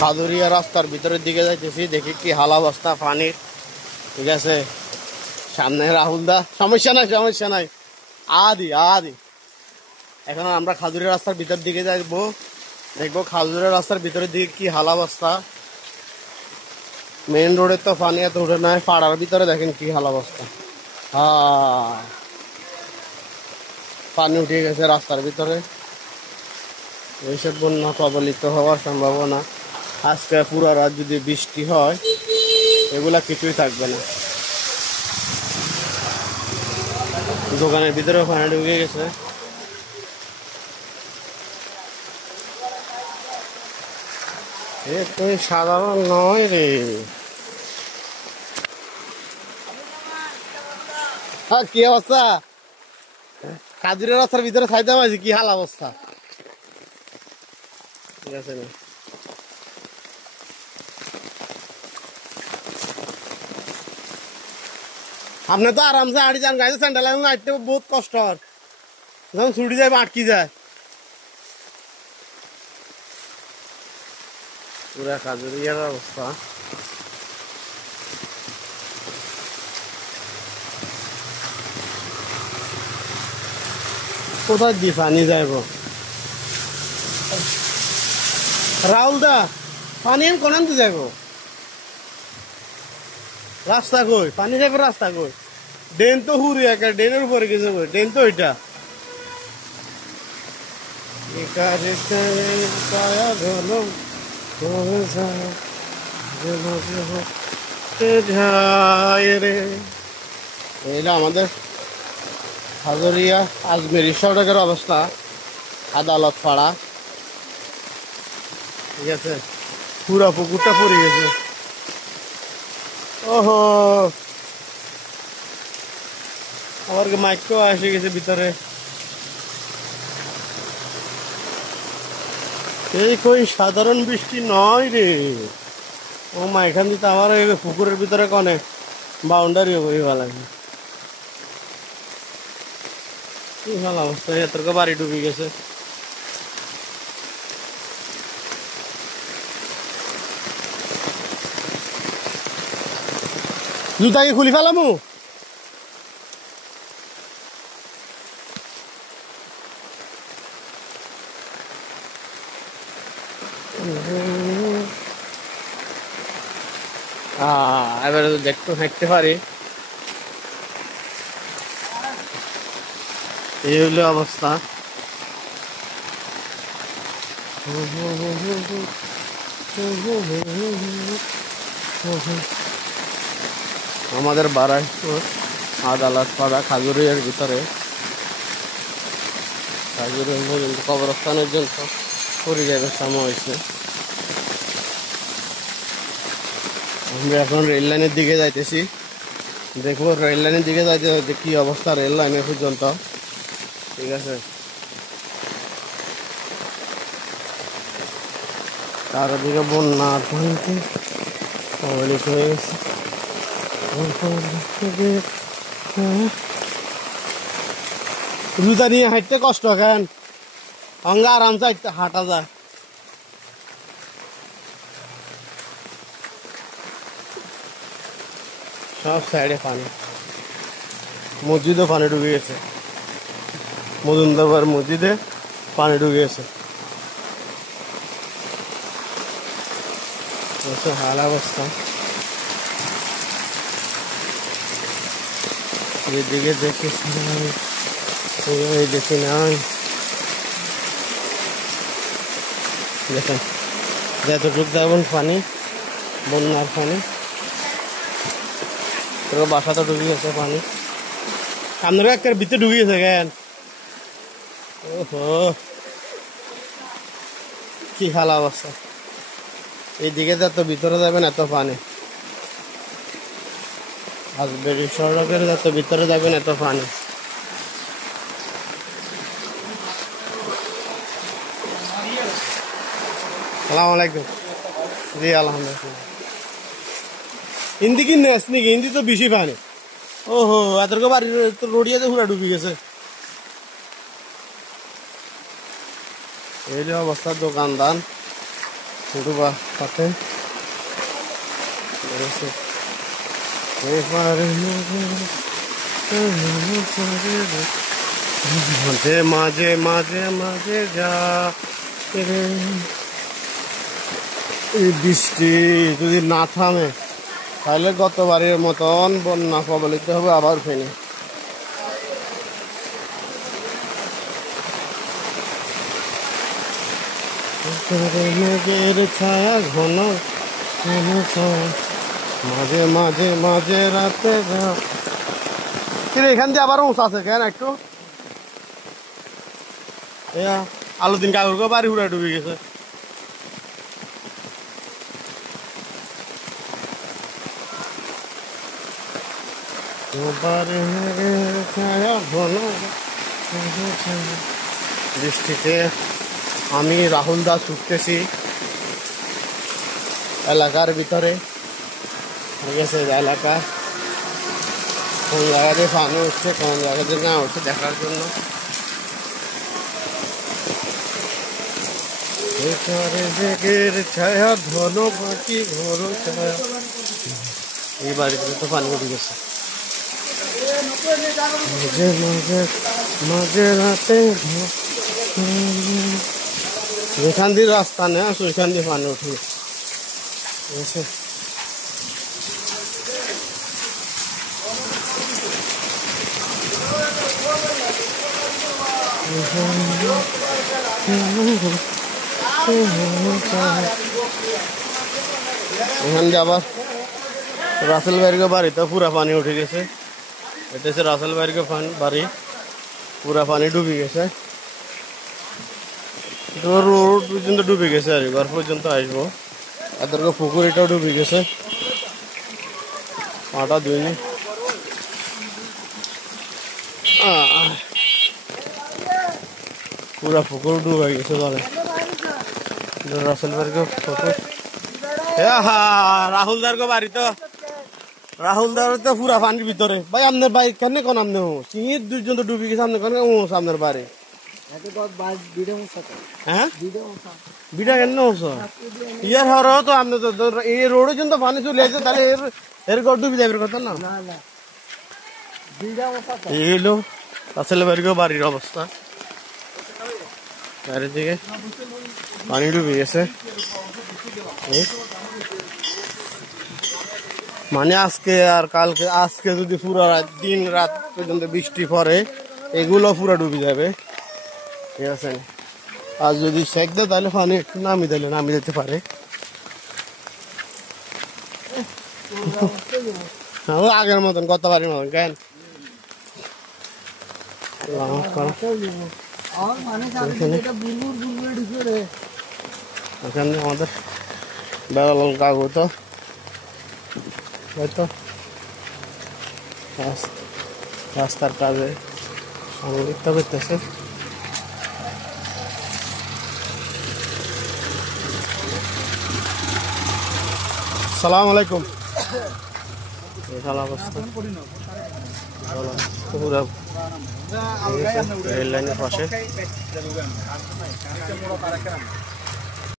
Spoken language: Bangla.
খাদুরিয়া রাস্তার ভিতরের দিকে যাইতেছি, দেখি কি হাল অবস্থা পানির। ঠিক আছে, সামনে রাহুল দা, সমস্যা নাই আদি আদি। এখন আমরা খাদুরিয়া রাস্তার ভিতর দিকে যাইবো, দেখবো খাদুরিয়া রাস্তার ভিতরের দিকে কি হাল অবস্থা। মেইন রোডে তো পানি এত উঠে নাই, পাড়ার ভিতরে দেখেন কি হাল অবস্থা। হ্যাঁ, পানি উঠে গেছে রাস্তার ভিতরে। এইসব বন্যা কবলিত হওয়ার সম্ভাবনা। আজকে পুরো রাত যদি বৃষ্টি হয়, এগুলা কিছুই থাকবে না। দোকানের ভিতরেও পানি ঢুকে গেছে। এ তুই সাধারণ নয় রে। হ্যাঁ, কি অবস্থা? কাজুরের রাস্তার ভিতরে খাইতে পারছি, কি হাল অবস্থা। ঠিক আছে না, আপনি তো আরামসে আড়ি যান, গাড়িতে স্যান্ডেল আটতে বহুত কষ্ট হয়, যখন ছুটি যায় আটকি যায় পুরা কাজুরিয়ার অবস্থা। কোথায় দিয়ে পানি যাইব? রাহুল দা, পানি আমি কোন আনতে যাইব? রাস্তা কই পানি যাইব? রাস্তা কই? ড্রেন তো হুরি একটা, ড্রেনের উপরে গেছে কই? ড্রেন তো ওইটা। এটা আমাদের হাজারিয়া আজমেরি সড়কের অবস্থা, আদালত পাড়া। ঠিক আছে, পুরা পুকুরটা পড়ে গেছে। ওহো, আবার মাইকও এসে গেছে ভিতরে। এই কই সাধারণ বৃষ্টি নয় রে। ও মা, এখান দিতে আমার পুকুরের ভিতরে কনে বাউন্ডারি হয়ে ভালো কি ভালো অবস্থা। এত বাড়ি ডুবে গেছে। জুতাকে খুলি ফেলামু। এবারে দেখতে হাঁটতে পারি। এই হইলো অবস্থা। আমাদের বারাইপুর আদালত পাড়া খাজুরিয়ার ভিতরে, খাজুরিয়া পর্যন্ত কবরস্থানের জন্য পরিযাবের সময় হয়েছে। আমরা এখন রেল লাইনের দিকে যাইতেছি, দেখবো রেল লাইনের দিকে যাইতে কি অবস্থা রেল লাইনের পর্যন্ত। ঠিক আছে, চারদিকে বন্যার পানিতে কবলিত হয়ে গেছে। জুতা নিয়ে হাঁটতে কষ্ট কেন? অঙ্গা আরামসে হাঁটা যায়। সব সাইডে পানি, মসজিদও পানি ঢুকে গেছে। মজুমদার মসজিদে পানি ঢুকে গেছে। হাল অবস্থা। এদিকে দেখি দেখি নাই, দেখেন যতটুক দেখুন পানি, বন্যার পানি। তোর বাসা তো ঢুকে গেছে পানি। আপনারা একটা ভিতরে ঢুকে গেছে কেন? ওহো, কি হাল অবস্থা। এইদিকে যত ভিতরে যাবেন এত পানি, আজবেরি সড়কের যত ভিতরে যাবেন এত পানি। সালাম আলাইকুম। জি আলহামদুলিল্লাহ। হিন্দি কিনে আসনি কি? হিন্দি তো বেশি পানি। ওহো, এত বাড়ির রোডিয়াতে পুরা ডুবি গেছে। এই অবস্থা দোকানদার। ডুবা পাতে মাঝে মাঝে মাঝে মাঝে যা এই বৃষ্টি যদি না থামে তাহলে গতবারের মতন বন্যা কবলিত হবে আবার ফেনে। মেঘের ছায়া ঘন মাঝে মাঝে মাঝে রাতে এখান দিয়ে আবার উঁচা আছে কেন একটু আলু দিন কাগর বাড়ি উড়ে ডুবে গেছে। বৃষ্টিতে আমি রাহুল দাস ছুটতেছি এলাকার ভিতরে, ঠিক আছে, এলাকা কোন জায়গাতে পানি উঠছে কোন জায়গাতে না উঠছে দেখার জন্য। ছায়া ধন পাখি ঘর ছায়া, এই বাড়িতে তো পানি উঠে গেছে। মাঝে মাঝে মাঝে রাতে যেখান দিয়ে রাস্তা নেই সেখান দিয়ে পানি উঠে গেছে। এখান দিয়ে আবার রাসেল ভাইয়ের বাড়িতে পুরা পানি উঠে গেছে। এটা হচ্ছে রাসেল ভাইয়ের বাড়ি, পুরা পানি ডুবে গেছে, রোড পর্যন্ত ডুবে গেছে আর ঘর পর্যন্ত আসবো। এদের পুকুর এটাও ডুবে গেছে, পাটা ধুইনি। পুরা পুকুর ডুবে গেছে বলে রাসেল ভাইয়ের পুকুর। রাহুল দার বাড়ি তো, রাহুল দার তো পুরা পানির ভিতরে। ভাই আপনার বাইক কেন কোন আপনি চিংড়ির দুজন তো ডুবে গেছে, আপনি কেন আপনার বাড়ি? হ্যাঁ বিটা কেন ইয়ার হর তো আপনি তো এই রোডের জন্য পানি চলে আসছে, তাহলে এর ঘর ডুবে যাবে কথা না। এই হলো রাসেল ভাইয়ের বাড়ির অবস্থা, চারিদিকে পানি ডুবে গেছে। মানে আজকে আর কালকে, আজকে যদি পুরো দিন রাত পর্যন্ত বৃষ্টি পড়ে এগুলো পুরো ডুবে যাবে, ঠিক আছে। আর যদি সেক দেয় তাহলে পানি একটু নামিয়ে দিতে পারে। আগের মতন গতবারের মতন কেন এখানে আমাদের বেলাল কাগজ তো হয়তো রাস্তার কাজে সহযোগিতা করতেছে। সালাম আলাইকুম। রেল লাইনের পাশে